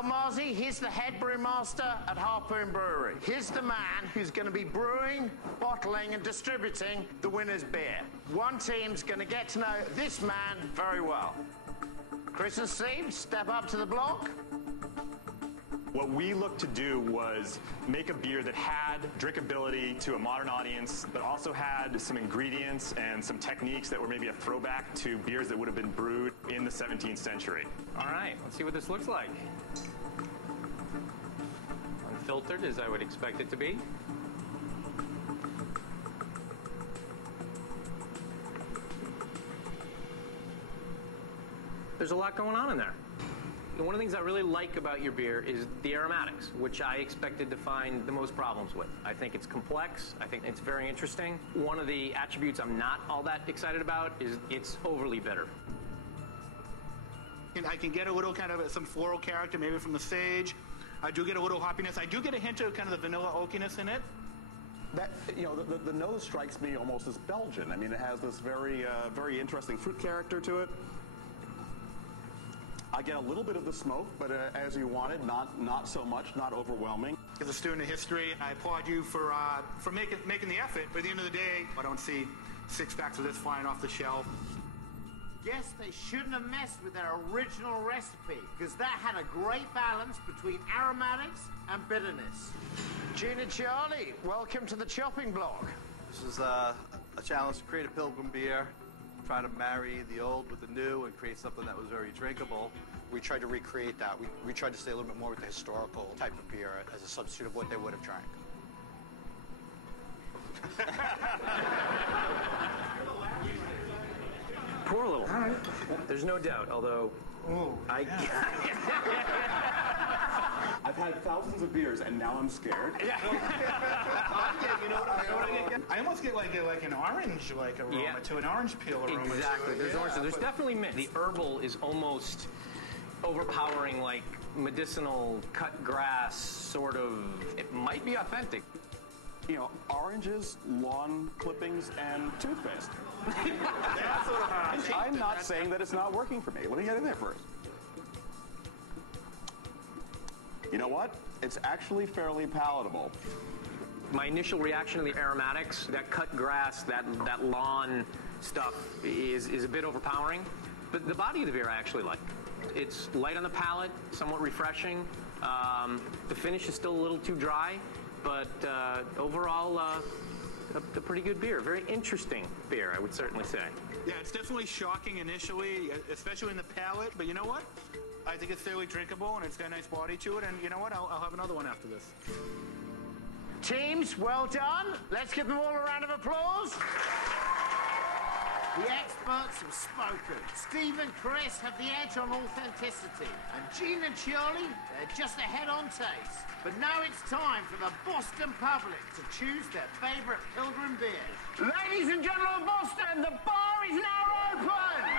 Marzi, here's the head brewmaster at Harpoon Brewery. Here's the man who's going to be brewing, bottling, and distributing the winner's beer. One team's going to get to know this man very well. Chris and Steve, step up to the block. What we looked to do was make a beer that had drinkability to a modern audience, but also had some ingredients and some techniques that were maybe a throwback to beers that would have been brewed in the 17th century. All right, let's see what this looks like. Unfiltered, as I would expect it to be. There's a lot going on in there. One of the things I really like about your beer is the aromatics, which I expected to find the most problems with. I think it's complex. I think it's very interesting. One of the attributes I'm not all that excited about is it's overly bitter. And I can get a little kind of some floral character, maybe from the sage. I do get a little hoppiness. I do get a hint of kind of the vanilla oakiness in it. That, you know, the nose strikes me almost as Belgian. I mean, it has this very, very interesting fruit character to it. I get a little bit of the smoke, but as you wanted, not so much, not overwhelming. As a student of history, I applaud you for making the effort. But at the end of the day, I don't see 6 packs of this flying off the shelf. Guess they shouldn't have messed with their original recipe, because that had a great balance between aromatics and bitterness. Gene and Charlie, welcome to the chopping block. This is a challenge to create a pilgrim beer. Trying to marry the old with the new and create something that was very drinkable. We tried to recreate that. We tried to stay a little bit more with the historical type of beer as a substitute of what they would have drank. Pour a little. All right. There's no doubt, although I've had thousands of beers, and now I'm scared. I almost get like an orange aroma to an orange peel aroma. Exactly. There's definitely mint. The herbal is almost overpowering, like medicinal cut grass sort of. It might be authentic. You know, oranges, lawn clippings, and toothpaste. That's sort of I'm not saying that it's not working for me. Let me get in there first. You know what? It's actually fairly palatable. My initial reaction to the aromatics, that cut grass, that lawn stuff is a bit overpowering. But the body of the beer I actually like. It's light on the palate, somewhat refreshing. The finish is still a little too dry, but overall, a pretty good beer. Very interesting beer, I would certainly say. Yeah, it's definitely shocking initially, especially in the palate. But you know what? I think it's fairly drinkable, and it's got a nice body to it. And you know what? I'll have another one after this. Teams, well done. Let's give them all a round of applause. The experts have spoken. Steve and Chris have the edge on authenticity. And Gene and Charlie, they're just ahead on taste. But now it's time for the Boston public to choose their favorite Pilgrim beers. Ladies and gentlemen of Boston, the bar is now open!